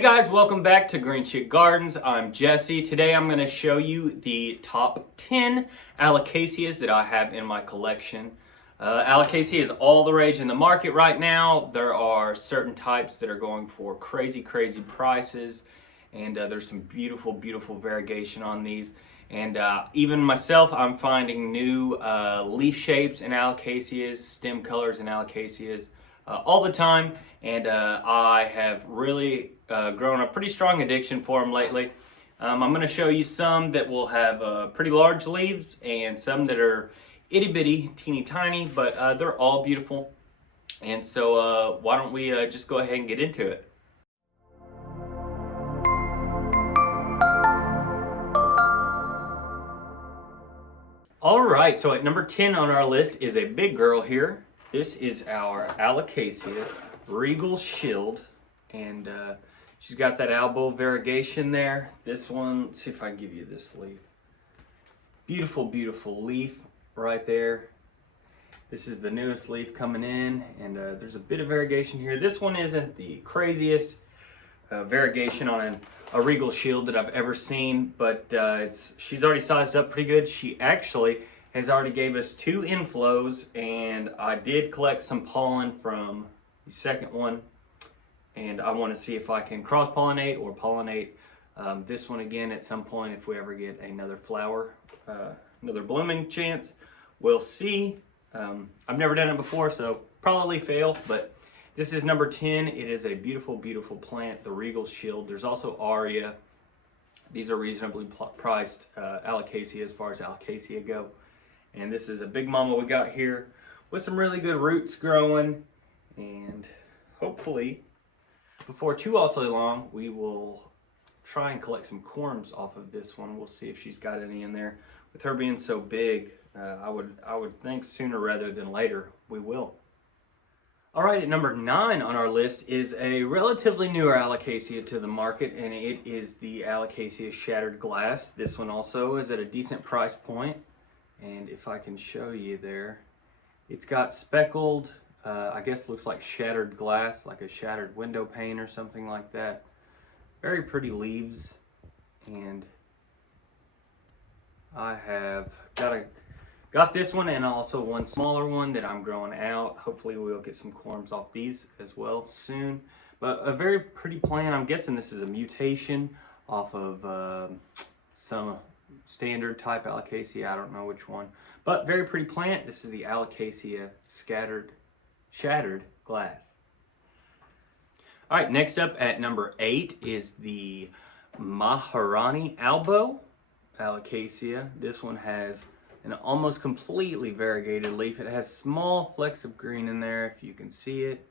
Hey guys, welcome back to Green Chick Gardens. I'm Jesse. Today I'm going to show you the top 10 Alocasias that I have in my collection. Alocasia is all the rage in the market right now. There are certain types that are going for crazy prices, and there's some beautiful variegation on these. And even myself, I'm finding new leaf shapes in Alocasias, stem colors in Alocasias all the time, and I have really grown a pretty strong addiction for them lately. I'm going to show you some that will have pretty large leaves and some that are itty bitty, teeny tiny, but they're all beautiful. And so why don't we just go ahead and get into it. All right, so at number 10 on our list is a big girl here. This is our Alocasia Regal Shield, and she's got that elbow variegation there. This one, let's see if I can give you this leaf. Beautiful leaf right there. This is the newest leaf coming in, and there's a bit of variegation here. This one isn't the craziest variegation on a Regal Shield that I've ever seen, but she's already sized up pretty good. She actually has already gave us 2 inflows, and I did collect some pollen from the second one, and I want to see if I can cross-pollinate or pollinate this one again at some point if we ever get another flower, another blooming chance. We'll see. I've never done it before, so probably fail, but this is number 10. It is a beautiful plant, the Regal Shield. There's also Arya. These are reasonably priced Alocasia as far as Alocasia go. And this is a big mama we got here with some really good roots growing. And hopefully, before too awfully long, we will try and collect some corms off of this one. We'll see if she's got any in there. With her being so big, I would think sooner rather than later we will. All right, at number 9 on our list is a relatively newer Alocasia to the market, and it is the Alocasia Shattered Glass. This one also is at a decent price point, and if I can show you there, it's got speckled, I guess looks like shattered glass, like a shattered window pane or something like that. Very pretty leaves, and I have got this one and also one smaller one that I'm growing out. Hopefully we'll get some corms off these as well soon. But a very pretty plant. I'm guessing this is a mutation off of some standard type Alocasia. I don't know which one. But very pretty plant. This is the Alocasia Shattered Glass. All right, next up at number 8 is the Maharani Albow Alocasia. This one has an almost completely variegated leaf. It has small flecks of green in there, if you can see it.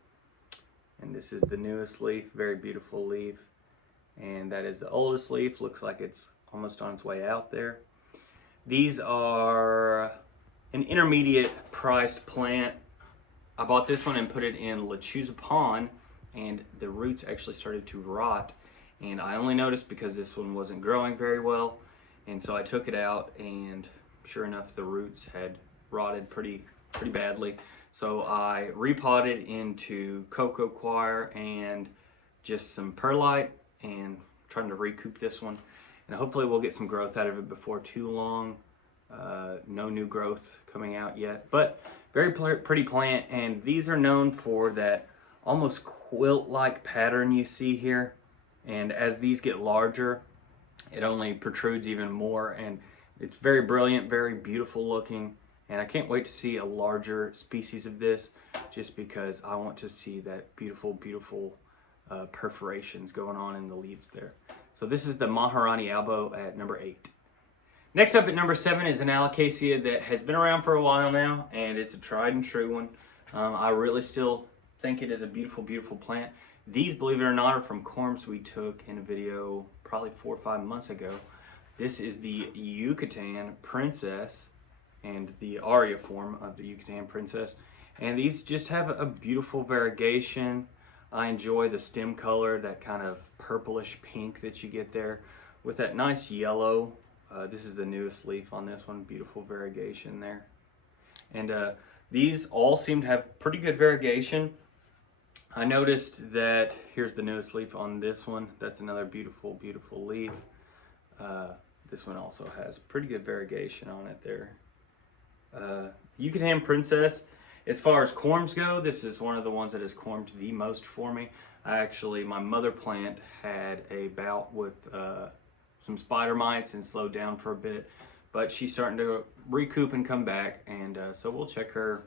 And this is the newest leaf, very beautiful leaf. And that is the oldest leaf, looks like it's almost on its way out there. These are an intermediate priced plant. I bought this one and put it in Lechuza Pond, and the roots actually started to rot. And I only noticed because this one wasn't growing very well. And so I took it out, and sure enough, the roots had rotted pretty badly. So I repotted into cocoa coir and just some perlite, and trying to recoup this one. And hopefully we'll get some growth out of it before too long. No new growth coming out yet, but very pretty plant. And these are known for that almost quilt-like pattern you see here. And as these get larger, it only protrudes even more, and it's very brilliant, very beautiful looking, and I can't wait to see a larger species of this, just because I want to see that beautiful perforations going on in the leaves there. So this is the Maharani Albow at number 8. Next up at number 7 is an Alocasia that has been around for a while now, and it's a tried and true one. I really still think it is a beautiful plant. These, believe it or not, are from corms we took in a video probably 4 or 5 months ago. This is the Yukan Princess and the Arya form of the Yukan Princess. And these just have a beautiful variegation. I enjoy the stem color, that kind of purplish pink that you get there with that nice yellow. This is the newest leaf on this one, beautiful variegation there. And these all seem to have pretty good variegation. I noticed that here's the newest leaf on this one. That's another beautiful, beautiful leaf. This one also has pretty good variegation on it there. Yukan Princess, as far as corms go, this is one of the ones that has cormed the most for me. My mother plant had a bout with some spider mites and slowed down for a bit, but she's starting to recoup and come back, and so we'll check her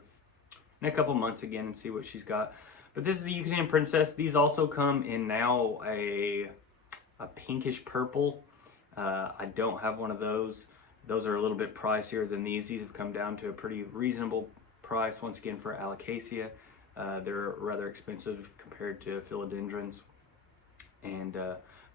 in a couple months again and see what she's got. But this is the Yukan Princess. These also come in now a pinkish purple. I don't have one of those. Those are a little bit pricier than these. These have come down to a pretty reasonable price once again for Alocasia. They're rather expensive compared to philodendrons, and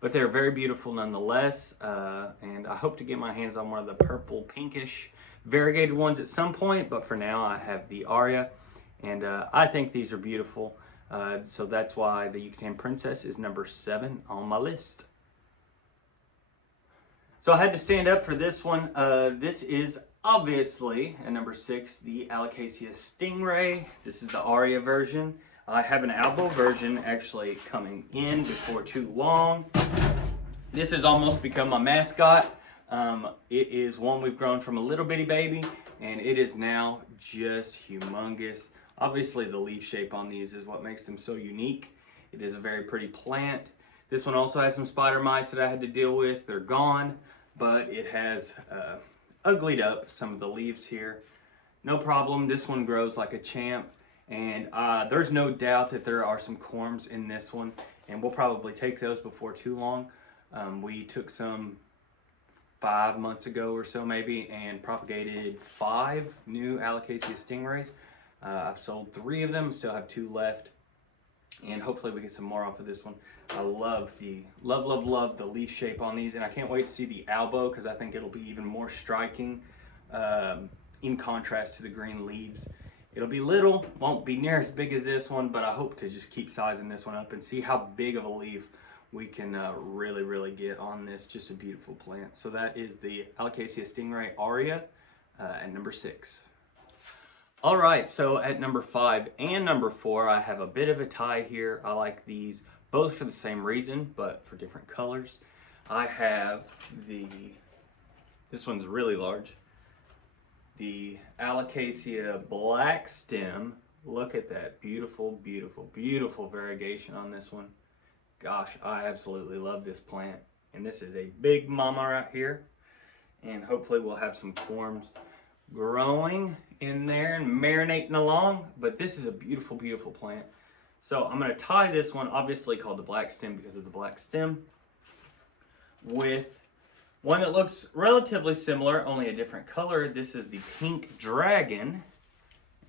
but they're very beautiful nonetheless. And I hope to get my hands on one of the purple pinkish variegated ones at some point, but for now I have the Arya, and I think these are beautiful. So that's why the Yukan Princess is number 7 on my list. So I had to stand up for this one. This is obviously at number 6, the Alocasia Stingray. This is the Arya version. I have an Albow version actually coming in before too long. This has almost become my mascot. It is one we've grown from a little bitty baby, and it is now just humongous. Obviously the leaf shape on these is what makes them so unique. It is a very pretty plant. This one also has some spider mites that I had to deal with. They're gone, but it has uglied up some of the leaves here. No problem, this one grows like a champ, and there's no doubt that there are some corms in this one, and we'll probably take those before too long. We took some 5 months ago or so maybe and propagated 5 new Alocasia Stingrays. I've sold 3 of them, still have 2 left, and hopefully we get some more off of this one. I love the leaf shape on these, and I can't wait to see the Albow because I think it'll be even more striking in contrast to the green leaves. It'll be little, won't be near as big as this one, but I hope to just keep sizing this one up and see how big of a leaf we can really get on this. Just a beautiful plant. So that is the Alocasia Stingray Arya at number 6. All right, so at number 5 and number 4, I have a bit of a tie here. I like these both for the same reason, but for different colors. I have this one's really large, the Alocasia Black Stem. Look at that beautiful variegation on this one. Gosh, I absolutely love this plant. And this is a big mama right here. And hopefully we'll have some corms growing in there and marinating along, but this is a beautiful plant. So I'm going to tie this one, obviously called the Black Stem because of the black stem, with one that looks relatively similar, only a different color. This is the Pink Dragon,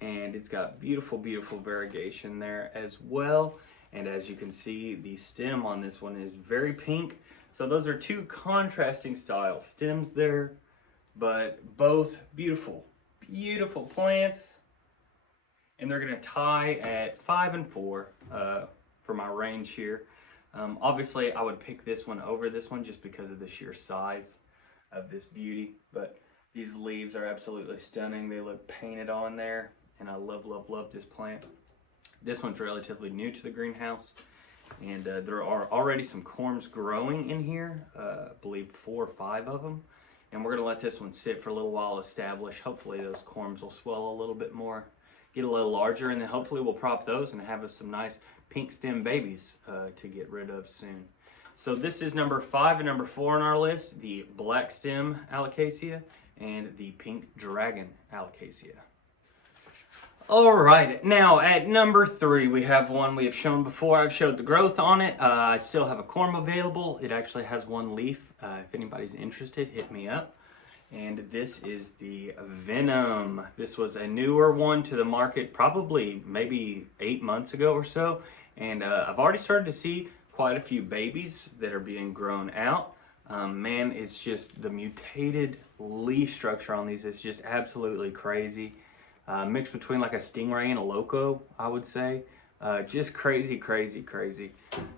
and it's got beautiful variegation there as well. And as you can see, the stem on this one is very pink. So those are 2 contrasting style stems there, but both beautiful plants, and they're going to tie at 5 and 4 for my range here. Obviously I would pick this one over this one just because of the sheer size of this beauty, but these leaves are absolutely stunning. They look painted on there, and I love this plant. This one's relatively new to the greenhouse, and there are already some corms growing in here, I believe 4 or 5 of them. And we're going to let this one sit for a little while, establish. Hopefully those corms will swell a little bit more, get a little larger, and then hopefully we'll prop those and have us some nice pink stem babies to get rid of soon. So this is number 5 and number 4 on our list, the Black Stem Alocasia and the Pink Dragon Alocasia. All right, now at number 3, we have one we have shown before. I've showed the growth on it. I still have a corm available. It actually has 1 leaf. If anybody's interested, hit me up. And this is the Venom. This was a newer one to the market, probably maybe 8 months ago or so. And I've already started to see quite a few babies that are being grown out. Man, it's just the mutated leaf structure on these is just absolutely crazy. Mixed between like a Stingray and a Loco, I would say. Just crazy.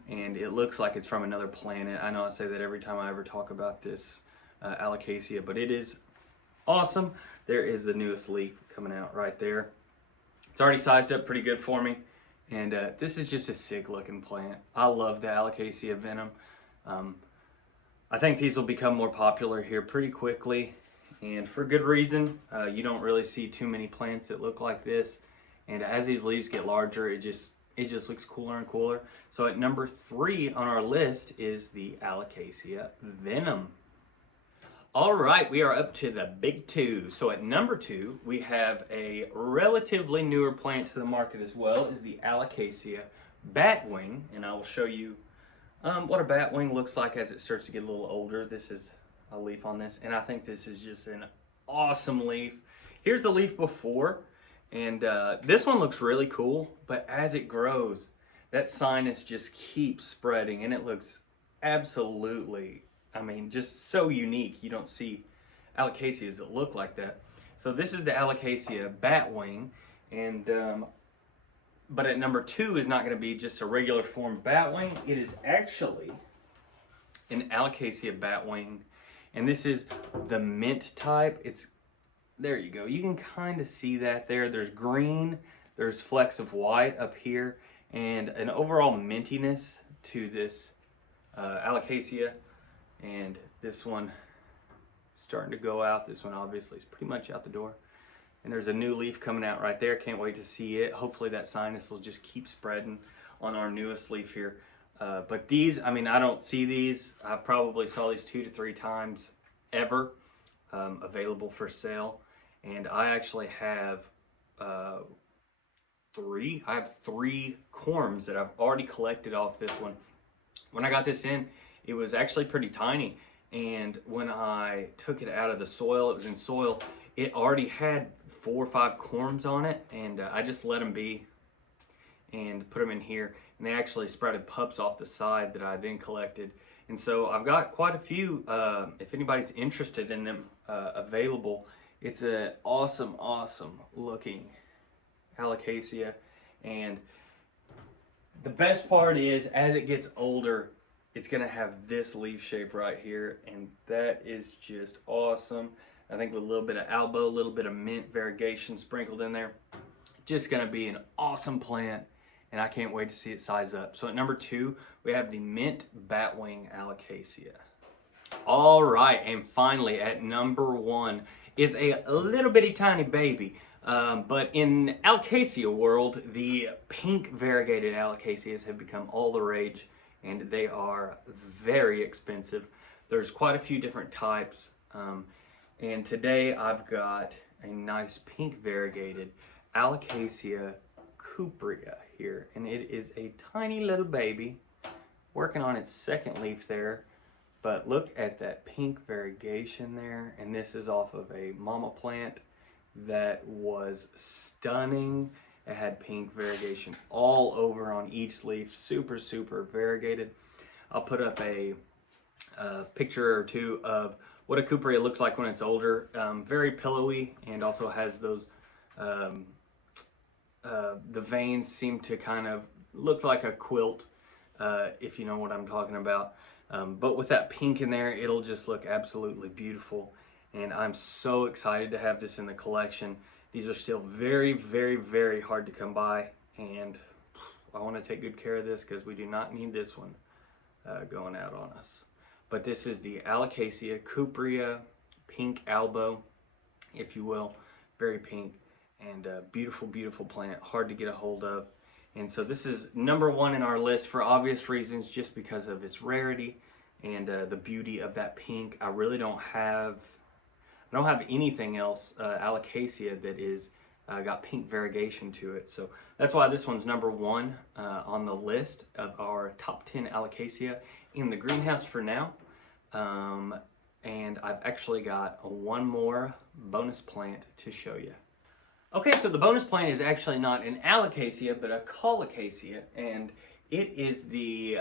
And it looks like it's from another planet. I know I say that every time I ever talk about this Alocasia, but it is awesome. There is the newest leaf coming out right there. It's already sized up pretty good for me, And this is just a sick looking plant. I love the Alocasia Venom. I think these will become more popular here pretty quickly, and for good reason. You don't really see too many plants that look like this, and as these leaves get larger, it just looks cooler and cooler. So at number 3 on our list is the Alocasia Venom. All right, we are up to the big 2. So at number 2, we have a relatively newer plant to the market as well, is the Alocasia Batwing, and I will show you what a batwing looks like as it starts to get a little older. This is a leaf on this, and I think this is just an awesome leaf. Here's the leaf before, and this one looks really cool, but as it grows, that sinus just keeps spreading, and it looks absolutely, I mean, just so unique. You don't see Alocasias that look like that. So this is the Alocasia Batwing, and but at number 2 is not going to be just a regular form batwing. It is actually an Alocasia Batwing, and this is the mint type. It's, there you go. You can kind of see that there. There's green, there's flecks of white up here, and an overall mintiness to this Alocasia. And this one starting to go out. This one obviously is pretty much out the door. And there's a new leaf coming out right there. Can't wait to see it. Hopefully that sinus will just keep spreading on our newest leaf here. But these, I mean, I don't see these. I probably saw these 2 to 3 times ever available for sale. And I actually have 3. I have 3 corms that I've already collected off this one. When I got this in, it was actually pretty tiny. And when I took it out of the soil, it was in soil, it already had 4 or 5 corms on it, and I just let them be and put them in here, and they actually sprouted pups off the side that I then collected. And so I've got quite a few, if anybody's interested in them, available. It's an awesome looking Alocasia, and the best part is as it gets older, it's gonna have this leaf shape right here, and that is just awesome. I think with a little bit of Albow, a little bit of mint variegation sprinkled in there, just gonna be an awesome plant, and I can't wait to see it size up. So at number 2, we have the Mint Batwing Alocasia. All right, and finally at number 1 is a little bitty tiny baby. But in Alocasia world, the pink variegated Alocasias have become all the rage, and they are very expensive. There's quite a few different types. And today I've got a nice pink variegated Alocasia Cpra here, and it is a tiny little baby working on its 2nd leaf there. But look at that pink variegation there, and this is off of a mama plant that was stunning. It had pink variegation all over on each leaf, super variegated. I'll put up a picture or 2 of what a Cpra looks like when it's older. Very pillowy, and also has those, the veins seem to kind of look like a quilt, if you know what I'm talking about. But with that pink in there, it'll just look absolutely beautiful. And I'm so excited to have this in the collection. These are still very hard to come by, and I want to take good care of this because we do not need this one going out on us. But this is the Alocasia Cpra Pink Albow, if you will. Very pink, and beautiful plant, hard to get a hold of. And so this is number 1 in our list for obvious reasons, just because of its rarity and the beauty of that pink. I really don't have anything else Alocasia that is got pink variegation to it. So that's why this one's number 1 on the list of our top 10 Alocasia in the greenhouse for now. And I've actually got 1 more bonus plant to show you. Okay, so the bonus plant is actually not an Alocasia, but a Colocasia, and it is the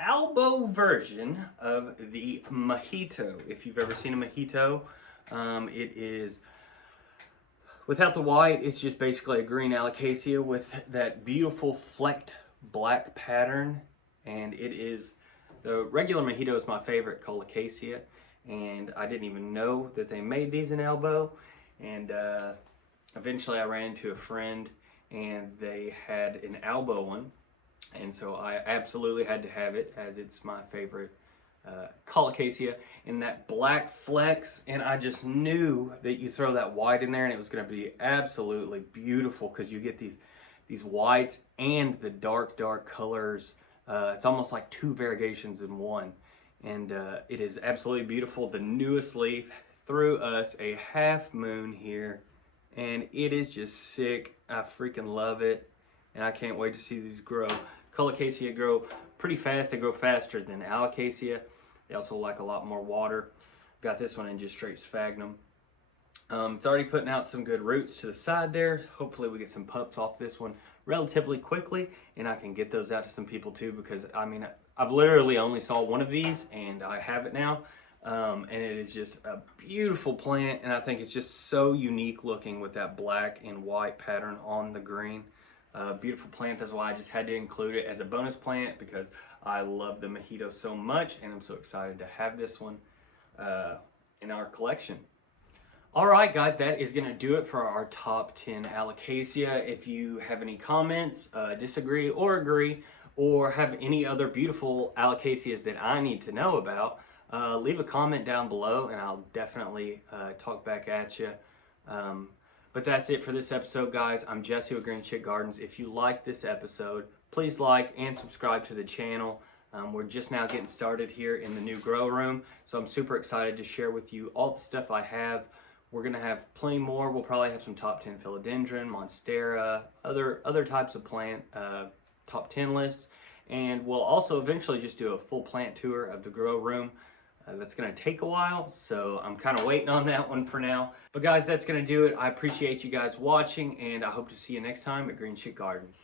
Albow version of the Mojito. If you've ever seen a Mojito, it is, without the white, it's just basically a green Alocasia with that beautiful flecked black pattern, and it is, the regular Mojito is my favorite Colocasia, and I didn't even know that they made these in Albow. And eventually I ran into a friend, and they had an Albow one, and so I absolutely had to have it as it's my favorite Colocasia. And that black flecks, and I just knew that you throw that white in there and it was going to be absolutely beautiful, because you get these whites and the dark colors. It's almost like two variegations in one, and it is absolutely beautiful. The newest leaf threw us a half moon here, and it is just sick. I freaking love it, and I can't wait to see these grow. Colocasia grow pretty fast. They grow faster than Alocasia. They also like a lot more water. Got this one in just straight sphagnum. It's already putting out some good roots to the side there. Hopefully we get some pups off this one relatively quickly, and I can get those out to some people too, because I mean, I've literally only saw one of these and I have it now. And it is just a beautiful plant, and I think it's just so unique looking with that black and white pattern on the green. Beautiful plant. That's why I just had to include it as a bonus plant, because I love the mojito so much, and I'm so excited to have this one in our collection. All right, guys, that is going to do it for our top 10 Alocasia. If you have any comments, disagree or agree, or have any other beautiful Alocasias that I need to know about, leave a comment down below, and I'll definitely talk back at you. But that's it for this episode, guys. I'm Jesse with Green Chick Gardens. If you like this episode, please like and subscribe to the channel. We're just now getting started here in the new grow room, so I'm super excited to share with you all the stuff I have. We're gonna have plenty more. We'll probably have some top 10 philodendron, monstera, other types of plant top 10 lists, and we'll also eventually just do a full plant tour of the grow room. That's going to take a while, so I'm kind of waiting on that one for now. But guys, that's going to do it. I appreciate you guys watching, and I hope to see you next time at Green Chick Gardens.